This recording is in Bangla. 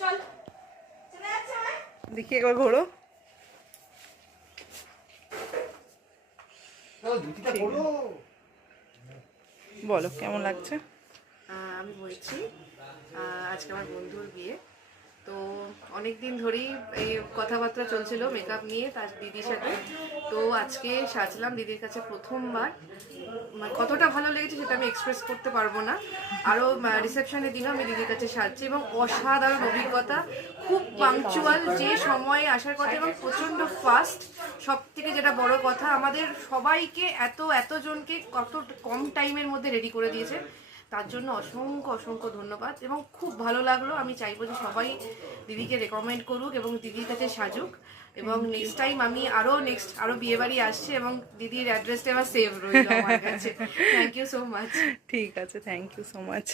চল দেখি একবার ঘোরো। বলো কেমন লাগছে? আমি বলছি আজকে আমার বন্ধুর বিয়ে, তো অনেক দিন ধরেই এই কথাবার্তা চলছিল মেকআপ নিয়ে তার দিদির সাথে। তো আজকে সাজলাম দিদির কাছে প্রথমবার। কতটা ভালো লেগেছে সেটা আমি এক্সপ্রেস করতে পারবো না। আরও রিসেপশনের দিনও আমি দিদির কাছে সাজছি এবং অসাধারণ অভিজ্ঞতা, খুব পাংচুয়াল, যে সময়ে আসার কথা এবং প্রচণ্ড ফাস্ট। সব থেকে যেটা বড় কথা, আমাদের সবাইকে এতজনকে কত কম টাইমের মধ্যে রেডি করে দিয়েছে, তার জন্য অসংখ্য অসংখ্য ধন্যবাদ। এবং খুব ভালো লাগলো। আমি চাইবো যে সবাই দিদিকে রেকমেন্ড করুক এবং দিদির কাছে সাজুক। এবং নেক্সট টাইম আমি আরো বিয়ে বাড়ি আসছে এবং দিদির অ্যাড্রেসটা আমার সেভ রইল আমার কাছে। Thank you so much. ঠিক আছে, থ্যাংক ইউ সো মাচ।